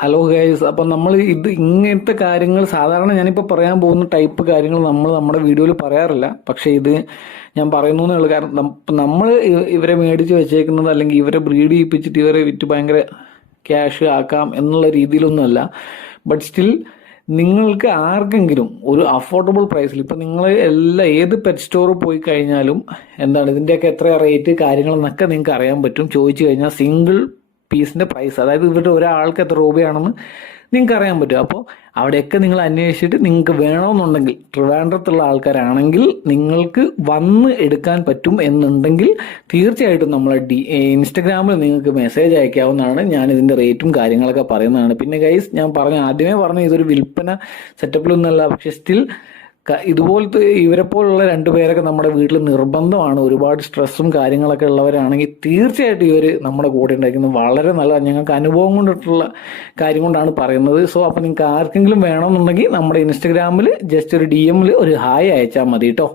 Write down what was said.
Hello guys, അപ്പം നമ്മൾ ഇങ്ങനത്തെ കാര്യങ്ങൾ സാധാരണ ഞാനിപ്പോൾ പറയാൻ പോകുന്ന ടൈപ്പ് കാര്യങ്ങൾ നമ്മൾ നമ്മുടെ വീഡിയോയിൽ പറയാറില്ല. പക്ഷേ ഇത് ഞാൻ പറയുന്നു എന്നുള്ളൂ. കാരണം നമ്മൾ ഇവരെ മേടിച്ച് വെച്ചേക്കുന്നത് അല്ലെങ്കിൽ ഇവരെ ബ്രീഡ് ചെയ്യിപ്പിച്ചിട്ട് ഇവരെ വിറ്റ് ഭയങ്കര ക്യാഷ് ആക്കാം എന്നുള്ള രീതിയിലൊന്നുമല്ല. ബട്ട് സ്റ്റിൽ നിങ്ങൾക്ക് ആർക്കെങ്കിലും ഒരു അഫോർഡബിൾ പ്രൈസിൽ ഇപ്പം നിങ്ങൾ ഏത് പെറ്റ് സ്റ്റോറിൽ പോയി കഴിഞ്ഞാലും എന്താണ് ഇതിൻ്റെയൊക്കെ എത്ര റേറ്റ് കാര്യങ്ങളെന്നൊക്കെ നിങ്ങൾക്ക് അറിയാൻ പറ്റും. ചോദിച്ചു കഴിഞ്ഞാൽ സിംഗിൾ പീസിന്റെ പ്രൈസ്, അതായത് ഇവരുടെ ഒരാൾക്ക് എത്ര രൂപയാണെന്ന് നിങ്ങൾക്ക് അറിയാൻ പറ്റും. അപ്പോൾ അവിടെയൊക്കെ നിങ്ങൾ അന്വേഷിച്ചിട്ട് നിങ്ങൾക്ക് വേണമെന്നുണ്ടെങ്കിൽ ട്രിവാൻഡ്രത്തുള്ള ആൾക്കാരാണെങ്കിൽ നിങ്ങൾക്ക് വന്ന് എടുക്കാൻ പറ്റും എന്നുണ്ടെങ്കിൽ തീർച്ചയായിട്ടും നമ്മളെ ഇൻസ്റ്റഗ്രാമിൽ നിങ്ങൾക്ക് മെസ്സേജ് അയക്കാവുന്നതാണ്. ഞാൻ ഇതിന്റെ റേറ്റും കാര്യങ്ങളൊക്കെ പറയുന്നതാണ്. പിന്നെ ഗൈസ്, ഞാൻ ആദ്യമേ പറഞ്ഞു ഇതൊരു വിൽപ്പന സെറ്റപ്പിലൊന്നുമല്ല. പക്ഷെ സ്റ്റിൽ ഇതുപോലത്തെ ഇവരെ പോലുള്ള രണ്ടുപേരൊക്കെ നമ്മുടെ വീട്ടിൽ നിർബന്ധമാണ്. ഒരുപാട് സ്ട്രെസ്സും കാര്യങ്ങളൊക്കെ ഉള്ളവരാണെങ്കിൽ തീർച്ചയായിട്ടും ഇവർ നമ്മുടെ കൂടെ ഉണ്ടായിരിക്കുന്നത് വളരെ നല്ലതാണ്. ഞങ്ങൾക്ക് അനുഭവം കൊണ്ടിട്ടുള്ള കാര്യം കൊണ്ടാണ് പറയുന്നത്. സോ അപ്പോൾ നിങ്ങൾക്ക് ആർക്കെങ്കിലും വേണമെന്നുണ്ടെങ്കിൽ നമ്മുടെ ഇൻസ്റ്റഗ്രാമിൽ ജസ്റ്റ് ഒരു DM ഒരു ഹായ് അയച്ചാൽ മതി കേട്ടോ.